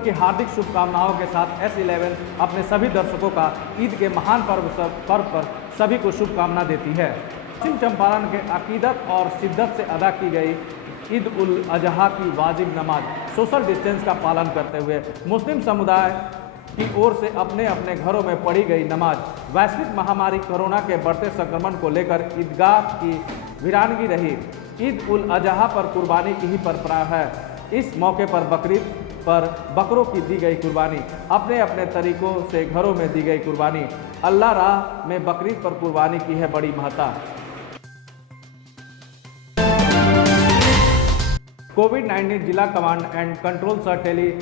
पर्व की हार्दिक शुभकामनाओं के साथ S11 अपने सभी दर्शकों का ईद के महान पर्व पर सभी को शुभकामना देती है। पश्चिम चंपारण के अकीदत और शिद्दत से अदा की गई ईद उल अजहा की वाजिब नमाज सोशल डिस्टेंस का पालन करते हुए मुस्लिम समुदाय की ओर से अपने अपने घरों में पढ़ी गई नमाज वैश्विक महामारी कोरोना के बढ़ते संक्रमण को लेकर ईदगाह की वीरानगी रही। ईद उल अजहा पर कुर्बानी की ही परंपरा है। इस मौके पर बकरीद पर बकरों की दी गई कुर्बानी, अपने अपने तरीकों से घरों में दी गई कुर्बानी, अल्लाह राह में बकरीद पर कुर्बानी की है बड़ी महत्ता। कोविड-19 जिला कमांड एंड कंट्रोल सह टेली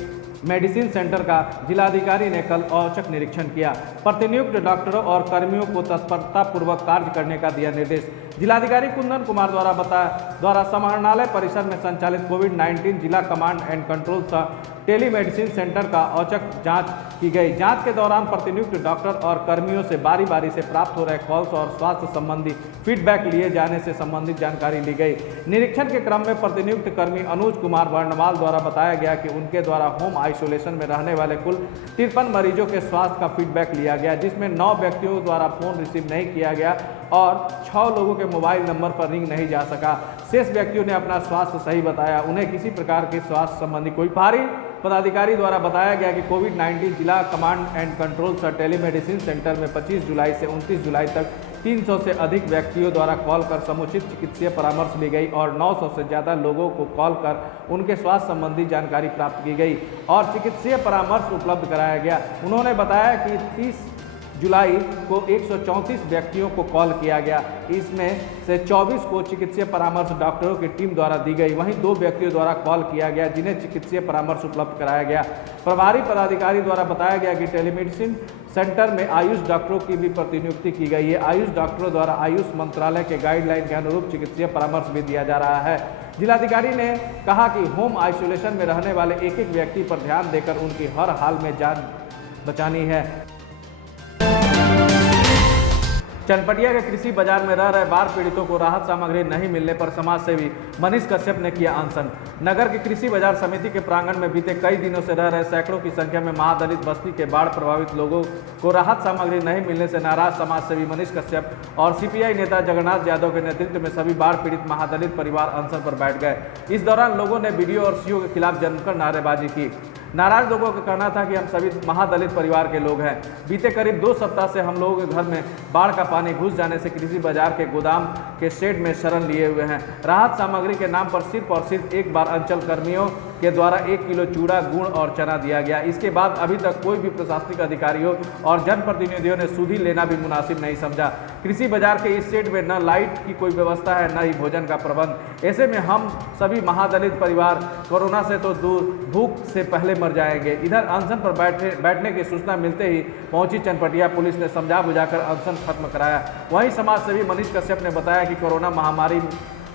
मेडिसिन सेंटर का जिलाधिकारी ने कल औचक निरीक्षण किया। प्रतिनियुक्त डॉक्टरों और कर्मियों को तत्परतापूर्वक कार्य करने का दिया निर्देश। जिलाधिकारी कुंदन कुमार द्वारा समाहरणालय परिसर में संचालित कोविड-19 जिला कमांड एंड कंट्रोल सह टेलीमेडिसिन सेंटर का औचक जांच की गई। जांच के दौरान प्रतिनियुक्त डॉक्टर और कर्मियों से बारी बारी से प्राप्त हो रहे कॉल्स और स्वास्थ्य संबंधी फीडबैक लिए जाने से संबंधित जानकारी ली गई। निरीक्षण के क्रम में प्रतिनियुक्त कर्मी अनुज कुमार वर्णवाल द्वारा बताया गया कि उनके द्वारा होम आइसोलेशन में रहने वाले कुल 53 मरीजों के स्वास्थ्य का फीडबैक लिया गया, जिसमें 9 व्यक्तियों द्वारा फोन रिसीव नहीं किया गया और 6 लोगों के मोबाइल नंबर पर रिंग नहीं जा सका। शेष व्यक्तियों ने अपना स्वास्थ्य सही बताया। उन्हें किसी प्रकार के स्वास्थ्य संबंधी कोई भारी पदाधिकारी द्वारा बताया गया कि कोविड-19 जिला कमांड एंड कंट्रोल सह टेलीमेडिसिन सेंटर में 25 जुलाई से 29 जुलाई तक 300 से अधिक व्यक्तियों द्वारा कॉल कर समुचित चिकित्सीय परामर्श ली गई और 900 से ज़्यादा लोगों को कॉल कर उनके स्वास्थ्य संबंधी जानकारी प्राप्त की गई और चिकित्सीय परामर्श उपलब्ध कराया गया। उन्होंने बताया कि 30 जुलाई को 134 व्यक्तियों को कॉल किया गया। इसमें से 24 को चिकित्सीय परामर्श डॉक्टरों की टीम द्वारा दी गई। वहीं 2 व्यक्तियों द्वारा कॉल किया गया जिन्हें चिकित्सीय परामर्श उपलब्ध कराया गया। प्रभारी पदाधिकारी द्वारा बताया गया कि टेलीमेडिसिन सेंटर में आयुष डॉक्टरों की भी प्रतिनियुक्ति की गई है। आयुष डॉक्टरों द्वारा आयुष मंत्रालय के गाइडलाइन के अनुरूप चिकित्सीय परामर्श भी दिया जा रहा है। जिलाधिकारी ने कहा कि होम आइसोलेशन में रहने वाले एक एक व्यक्ति पर ध्यान देकर उनकी हर हाल में जान बचानी है। चनपटिया के कृषि बाजार में रह रहे बाढ़ पीड़ितों को राहत सामग्री नहीं मिलने पर समाज सेवी मनीष कश्यप ने किया अनशन। नगर के कृषि बाजार समिति के प्रांगण में बीते कई दिनों से रह रहे सैकड़ों की संख्या में महादलित बस्ती के बाढ़ प्रभावित लोगों को राहत सामग्री नहीं मिलने से नाराज समाज सेवी मनीष कश्यप और सीपीआई नेता जगन्नाथ यादव के नेतृत्व में सभी बाढ़ पीड़ित महादलित परिवार अनशन पर बैठ गए। इस दौरान लोगों ने बीडीओ और सीओ के खिलाफ जमकर नारेबाजी की। नाराज लोगों का कहना था कि हम सभी महादलित परिवार के लोग हैं। बीते करीब 2 सप्ताह से हम लोगों के घर में बाढ़ का पानी घुस जाने से कृषि बाजार के गोदाम के शेड में शरण लिए हुए हैं। राहत सामग्री के नाम पर सिर्फ और सिर्फ एक बार अंचल कर्मियों के द्वारा 1 किलो चूड़ा, गुड़ और चना दिया गया। इसके बाद अभी तक कोई भी प्रशासनिक अधिकारियों और जनप्रतिनिधियों ने सुधि लेना भी मुनासिब नहीं समझा। कृषि बाजार के इस शेड में न लाइट की कोई व्यवस्था है, न ही भोजन का प्रबंध। ऐसे में हम सभी महादलित परिवार कोरोना से तो दूर, भूख से पहले मर जाएंगे। इधर अनशन पर बैठने की सूचना मिलते ही पहुंची चनपटिया पुलिस ने समझा बुझाकर अनशन खत्म कराया। वहीं समाज सेवी मनीष कश्यप ने बताया कि कोरोना महामारी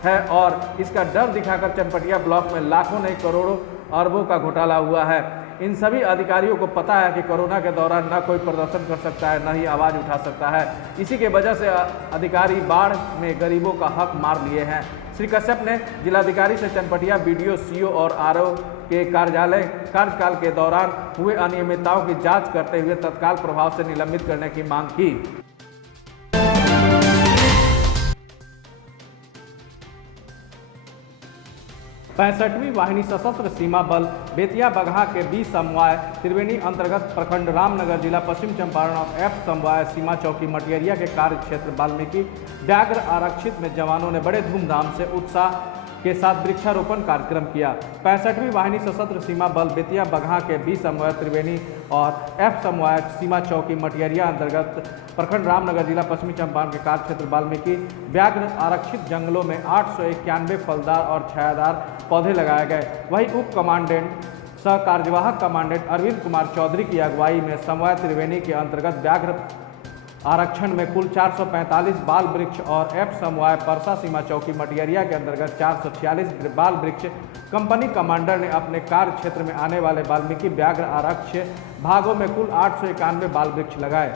है और इसका डर दिखाकर चनपटिया ब्लॉक में लाखों नहीं करोड़ों अरबों का घोटाला हुआ है। इन सभी अधिकारियों को पता है कि कोरोना के दौरान न कोई प्रदर्शन कर सकता है, न ही आवाज़ उठा सकता है। इसी के वजह से अधिकारी बाढ़ में गरीबों का हक मार लिए हैं। श्री कश्यप ने जिलाधिकारी से चनपटिया बीडीओ, सीओ और आरओ के कार्यकाल के दौरान हुए अनियमितताओं की जांच करते हुए तत्काल प्रभाव से निलंबित करने की मांग की। 65वीं वाहिनी सशस्त्र सीमा बल बेतिया बगहा के बी समवाय त्रिवेणी अंतर्गत प्रखंड रामनगर जिला पश्चिम चंपारण और एफ समवाय सीमा चौकी मटियरिया के कार्य क्षेत्र वाल्मीकि व्याघ्र आरक्षित में जवानों ने बड़े धूमधाम से उत्साह के साथ वृक्षारोपण कार्यक्रम किया। 65वीं वाहिनी सशस्त्र सीमा बल बेतिया बगहा के बी समवाय त्रिवेणी और एफ समवाय सीमा चौकी मटियरिया अंतर्गत प्रखंड रामनगर जिला पश्चिमी चंपारण के कार्य क्षेत्र वाल्मीकि व्याघ्र आरक्षित जंगलों में 891 फलदार और छायादार पौधे लगाए गए। वहीं उप कमांडेंट सह कार्यवाहक कमांडेंट अरविंद कुमार चौधरी की अगुवाई में समवाय त्रिवेणी के अंतर्गत व्याघ्र आरक्षण में कुल 445 बाल वृक्ष और एफ समवाय परसा सीमा चौकी मटियरिया के अंतर्गत 446 बाल वृक्ष कंपनी कमांडर ने अपने कार्य क्षेत्र में आने वाले वाल्मीकि व्याघ्र आरक्ष भागों में कुल 891 बाल वृक्ष लगाए।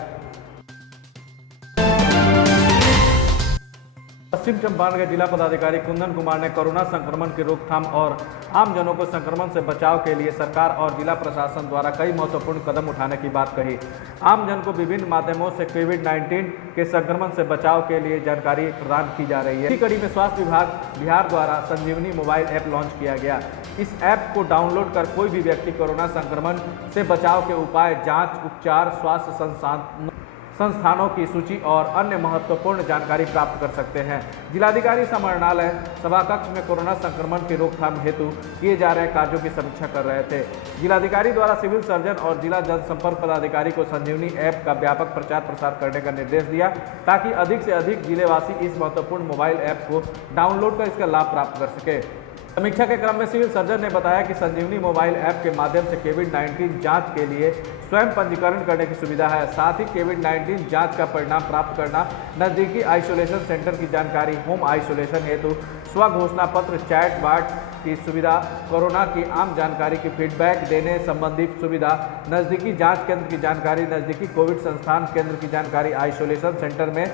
पश्चिम चंपारण के जिला पदाधिकारी कुंदन कुमार ने कोरोना संक्रमण की रोकथाम और आमजनों को संक्रमण से बचाव के लिए सरकार और जिला प्रशासन द्वारा कई महत्वपूर्ण कदम उठाने की बात कही। आमजन को विभिन्न माध्यमों से कोविड-19 के संक्रमण से बचाव के लिए जानकारी प्रदान की जा रही है। इसी कड़ी में स्वास्थ्य विभाग बिहार द्वारा संजीवनी मोबाइल ऐप लॉन्च किया गया। इस ऐप को डाउनलोड कर कोई भी व्यक्ति कोरोना संक्रमण से बचाव के उपाय, जाँच, उपचार, स्वास्थ्य संस्थानों की सूची और अन्य महत्वपूर्ण जानकारी प्राप्त कर सकते हैं। जिलाधिकारी समाहरणालय सभाकक्ष में कोरोना संक्रमण की रोकथाम हेतु किए जा रहे कार्यों की समीक्षा कर रहे थे। जिलाधिकारी द्वारा सिविल सर्जन और जिला जनसंपर्क पदाधिकारी को संजीवनी ऐप का व्यापक प्रचार प्रसार करने का निर्देश दिया ताकि अधिक से अधिक जिलेवासी इस महत्वपूर्ण मोबाइल ऐप को डाउनलोड कर इसका लाभ प्राप्त कर सके। समीक्षा के क्रम में सिविल सर्जन ने बताया कि संजीवनी मोबाइल ऐप के माध्यम से कोविड-19 जांच के लिए स्वयं पंजीकरण करने की सुविधा है। साथ ही कोविड-19 जांच का परिणाम प्राप्त करना, नज़दीकी आइसोलेशन सेंटर की जानकारी, होम आइसोलेशन हेतु स्व घोषणा पत्र, चैट बाट की सुविधा, कोरोना की आम जानकारी की फीडबैक देने संबंधी सुविधा, नज़दीकी जाँच केंद्र की जानकारी, नज़दीकी कोविड संस्थान केंद्र की जानकारी, आइसोलेशन सेंटर में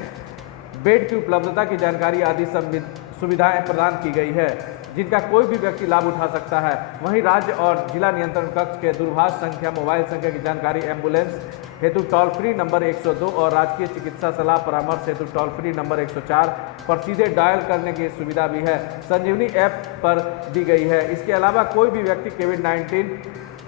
बेड की उपलब्धता की जानकारी आदि सुविधाएं प्रदान की गई है जिनका कोई भी व्यक्ति लाभ उठा सकता है। वहीं राज्य और जिला नियंत्रण कक्ष के दूरभाष संख्या, मोबाइल संख्या की जानकारी, एम्बुलेंस हेतु टोल फ्री नंबर 102 और राजकीय चिकित्सा सलाह परामर्श हेतु टोल फ्री नंबर 104 पर सीधे डायल करने की सुविधा भी है संजीवनी ऐप पर दी गई है। इसके अलावा कोई भी व्यक्ति कोविड-19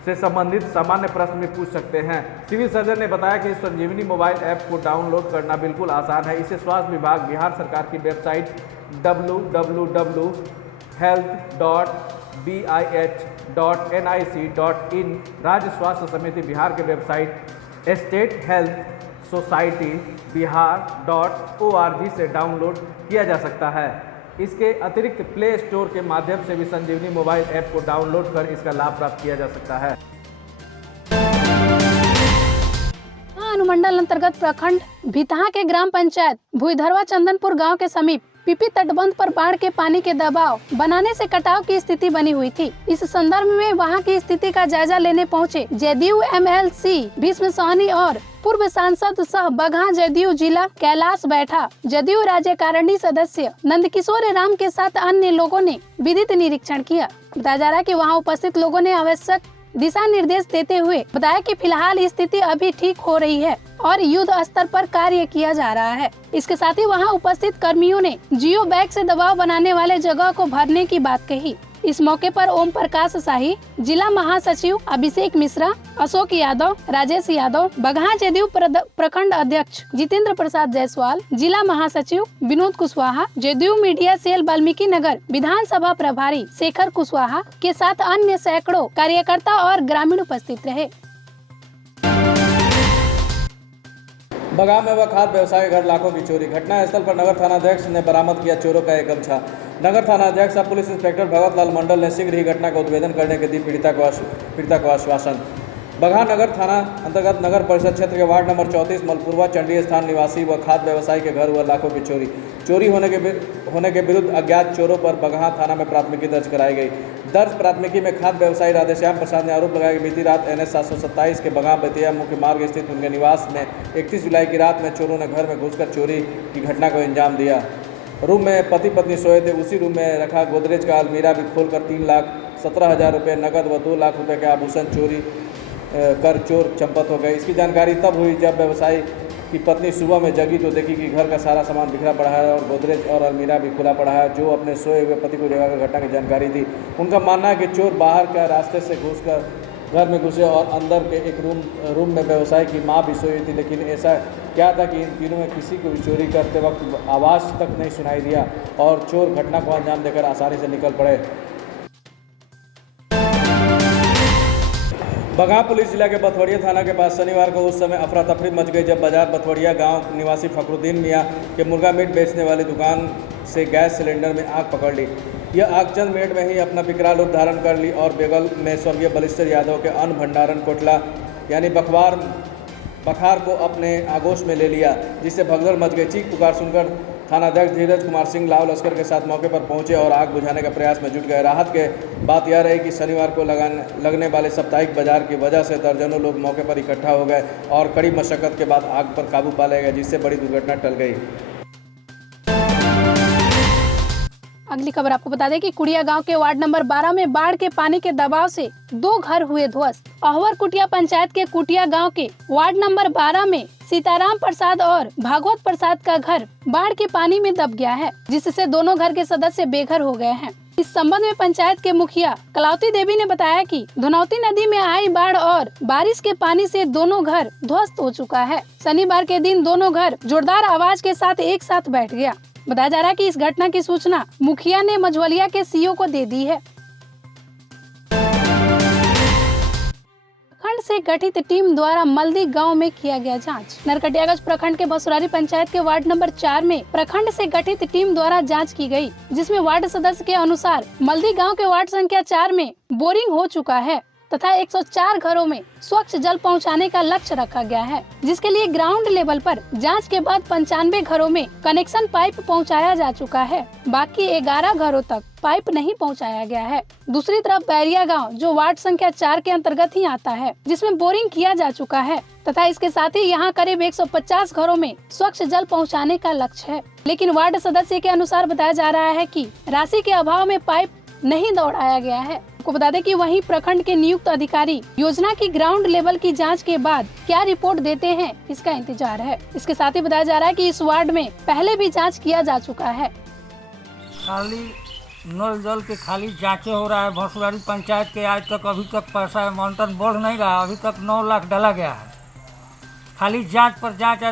से संबंधित सामान्य प्रश्न भी पूछ सकते हैं। सिविल सर्जन ने बताया कि संजीवनी मोबाइल ऐप को डाउनलोड करना बिल्कुल आसान है। इसे स्वास्थ्य विभाग बिहार सरकार की वेबसाइट www.health.bih.nic.in, राज्य स्वास्थ्य समिति बिहार के वेबसाइट statehealthsocietyBihar.org से डाउनलोड किया जा सकता है। इसके अतिरिक्त प्ले स्टोर के माध्यम से भी संजीवनी मोबाइल ऐप को डाउनलोड कर इसका लाभ प्राप्त किया जा सकता है। अनुमंडल अंतर्गत प्रखंड भितहा के ग्राम पंचायत भुईधरवा चंदनपुर गांव के समीप पीपी तटबंध पर बाढ़ के पानी के दबाव बनाने से कटाव की स्थिति बनी हुई थी। इस संदर्भ में वहां की स्थिति का जायजा लेने पहुंचे जदयू MLC भीष्म सोहनी और पूर्व सांसद सह बगहा जदयू जिला कैलाश बैठा, जदयू राज्यकारिणी सदस्य नंदकिशोर राम के साथ अन्य लोगों ने विधिक निरीक्षण किया। बताया जा रहा है कि वहां उपस्थित लोगों ने आवश्यक दिशा निर्देश देते हुए बताया कि फिलहाल स्थिति अभी ठीक हो रही है और युद्ध स्तर पर कार्य किया जा रहा है। इसके साथ ही वहां उपस्थित कर्मियों ने जियो बैग से दबाव बनाने वाले जगह को भरने की बात कही। इस मौके पर ओम प्रकाश शाही, जिला महासचिव अभिषेक मिश्रा, अशोक यादव, राजेश यादव, बगहा जदयू प्रखंड अध्यक्ष जितेंद्र प्रसाद जायसवाल, जिला महासचिव विनोद कुशवाहा, जदयू मीडिया सेल वाल्मीकि नगर विधानसभा प्रभारी शेखर कुशवाहा के साथ अन्य सैकड़ों कार्यकर्ता और ग्रामीण उपस्थित रहे। बगहा में वह खाद्य व्यवसाय घर लाखों की चोरी। घटनास्थल पर नगर थानाध्यक्ष ने बरामद किया चोरों का एक गमछा। नगर थानाध्यक्ष और पुलिस इंस्पेक्टर भगत लाल मंडल ने शीघ्र ही घटना का उद्भेदन करने के दी पीड़िता को आश्वासन। बगहा नगर थाना अंतर्गत नगर परिषद क्षेत्र के वार्ड नंबर 34 मलपुरवा चंडी स्थान निवासी व खाद्य व्यवसायी के घर हुआ लाखों की चोरी होने के विरुद्ध अज्ञात चोरों पर बगहा थाना में प्राथमिकी दर्ज कराई गई। दर्ज प्राथमिकी में खाद्य व्यवसायी राधेश्याम प्रसाद ने आरोप लगाया कि बीती रात NH 727 के बगहा बेतिया मुख्य मार्ग स्थित उनके निवास में 31 जुलाई की रात में चोरों ने घर में घुसकर चोरी की घटना को अंजाम दिया। रूम में पति पत्नी सोए थे। उसी रूम में रखा गोदरेज का अलमीरा भी खोलकर 3,17,000 रुपये नकद व 2 लाख रुपये के आभूषण चोरी कर चोर चंपत हो गए। इसकी जानकारी तब हुई जब व्यवसायी की पत्नी सुबह में जगी तो देखी कि घर का सारा सामान बिखरा पड़ा है और गोदरेज और अलमीरा भी खुला पड़ा है, जो अपने सोए हुए पति को जगाकर घटना की जानकारी दी। उनका मानना है कि चोर बाहर के रास्ते से घुसकर घर में घुसे और अंदर के एक रूम में व्यवसायी की मां भी सोई थी, लेकिन ऐसा क्या था कि इन तीनों में किसी को भी चोरी करते वक्त आवाज़ तक नहीं सुनाई दिया और चोर घटना को अंजाम देकर आसानी से निकल पड़े। बगहा पुलिस जिला के बथवड़िया थाना के पास शनिवार को उस समय अफरा तफरी मच गई जब बाजार बथवड़िया गांव निवासी फखरुद्दीन मियां के मुर्गा मीट बेचने वाली दुकान से गैस सिलेंडर में आग पकड़ ली। यह आग चंद मिनट में ही अपना विकराल रूप धारण कर ली और बेगल में स्वर्गीय बलिस्टर यादव के अन्न भंडारण कोटला यानी बखार को अपने आगोश में ले लिया, जिससे भगदड़ मच गई। चीख पुकार सुनकर थानाध्यक्ष धीरज कुमार सिंह लाव लश्कर के साथ मौके पर पहुंचे और आग बुझाने का प्रयास में जुट गए। राहत के बात यह रही कि शनिवार को लगने वाले साप्ताहिक बाजार की वजह से दर्जनों लोग मौके पर इकट्ठा हो गए और कड़ी मशक्कत के बाद आग पर काबू पा लिया गया, जिससे बड़ी दुर्घटना टल गई। अगली खबर आपको बता दें कि कुड़िया गांव के वार्ड नंबर 12 में बाढ़ के पानी के दबाव से 2 घर हुए ध्वस्त। अहवर कुटिया पंचायत के कुटिया गांव के वार्ड नंबर 12 में सीताराम प्रसाद और भागवत प्रसाद का घर बाढ़ के पानी में दब गया है, जिससे दोनों घर के सदस्य बेघर हो गए हैं। इस संबंध में पंचायत के मुखिया कलावती देवी ने बताया कि धनौती नदी में आई बाढ़ और बारिश के पानी से दोनों घर ध्वस्त हो चुका है। शनिवार के दिन दोनों घर जोरदार आवाज के साथ एक साथ बैठ गया। बताया जा रहा है कि इस घटना की सूचना मुखिया ने मझवलिया के सीओ को दे दी है। प्रखंड से गठित टीम द्वारा मल्दी गांव में किया गया जांच। नरकटियागंज प्रखंड के बसुरारी पंचायत के वार्ड नंबर 4 में प्रखंड से गठित टीम द्वारा जांच की गई, जिसमें वार्ड सदस्य के अनुसार मल्दी गांव के वार्ड संख्या 4 में बोरिंग हो चुका है तथा 104 घरों में स्वच्छ जल पहुंचाने का लक्ष्य रखा गया है, जिसके लिए ग्राउंड लेवल पर जांच के बाद 95 घरों में कनेक्शन पाइप पहुंचाया जा चुका है। बाकी 11 घरों तक पाइप नहीं पहुंचाया गया है। दूसरी तरफ बैरिया गांव, जो वार्ड संख्या 4 के अंतर्गत ही आता है, जिसमें बोरिंग किया जा चुका है तथा इसके साथ ही यहाँ करीब 150 घरों में स्वच्छ जल पहुँचाने का लक्ष्य है। लेकिन वार्ड सदस्य के अनुसार बताया जा रहा है कि राशि के अभाव में पाइप नहीं दौड़ाया गया है। आपको बता दें कि वहीं प्रखंड के नियुक्त अधिकारी योजना की ग्राउंड लेवल की जांच के बाद क्या रिपोर्ट देते हैं, इसका इंतजार है। इसके साथ ही बताया जा रहा है कि इस वार्ड में पहले भी जांच किया जा चुका है। खाली नल जल के खाली जांचें हो रहा है। भसुरारी पंचायत के आज तक अभी तक पैसा आवंटन बढ़ नहीं रहा। अभी तक 9 लाख डाला गया है। खाली जांच पर जांच,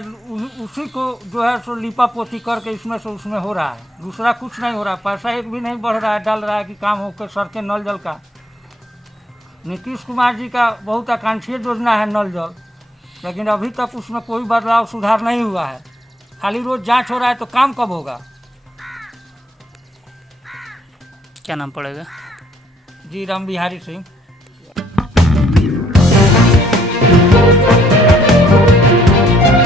उसी को जो है सो लिपा पोती करके इसमें से उसमें हो रहा है। दूसरा कुछ नहीं हो रहा। पैसा एक भी नहीं बढ़ रहा है, डाल रहा है कि काम होकर सर के नल जल का। नीतीश कुमार जी का बहुत आकांक्षी योजना है नल जल, लेकिन अभी तक उसमें कोई बदलाव सुधार नहीं हुआ है। खाली रोज जांच हो रहा है, तो काम कब होगा? क्या नाम पड़ेगा? जी राम बिहारी सिंह।